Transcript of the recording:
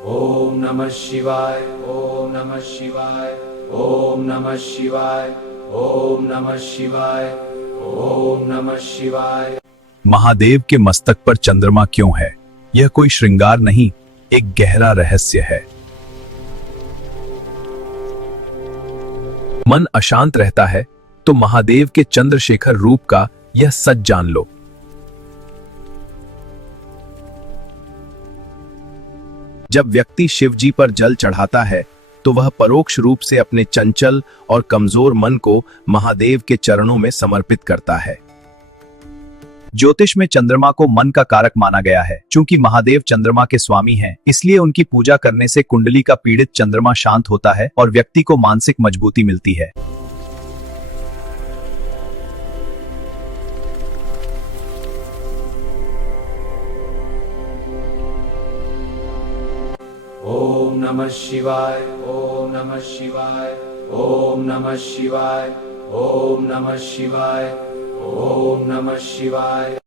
ओम नमः शिवाय। ओम नमः शिवाय। ओम नमः शिवाय। ओम नमः शिवाय। ओम नमः शिवाय। महादेव के मस्तक पर चंद्रमा क्यों है? यह कोई श्रृंगार नहीं, एक गहरा रहस्य है। मन अशांत रहता है तो महादेव के चंद्रशेखर रूप का यह सच जान लो। जब व्यक्ति शिव जी पर जल चढ़ाता है तो वह परोक्ष रूप से अपने चंचल और कमजोर मन को महादेव के चरणों में समर्पित करता है। ज्योतिष में चंद्रमा को मन का कारक माना गया है। चूंकि महादेव चंद्रमा के स्वामी हैं, इसलिए उनकी पूजा करने से कुंडली का पीड़ित चंद्रमा शांत होता है और व्यक्ति को मानसिक मजबूती मिलती है। ओम नमः शिवाय। ओम नमः शिवाय। ओम नमः शिवाय। ओम नमः शिवाय। ओम नमः शिवाय।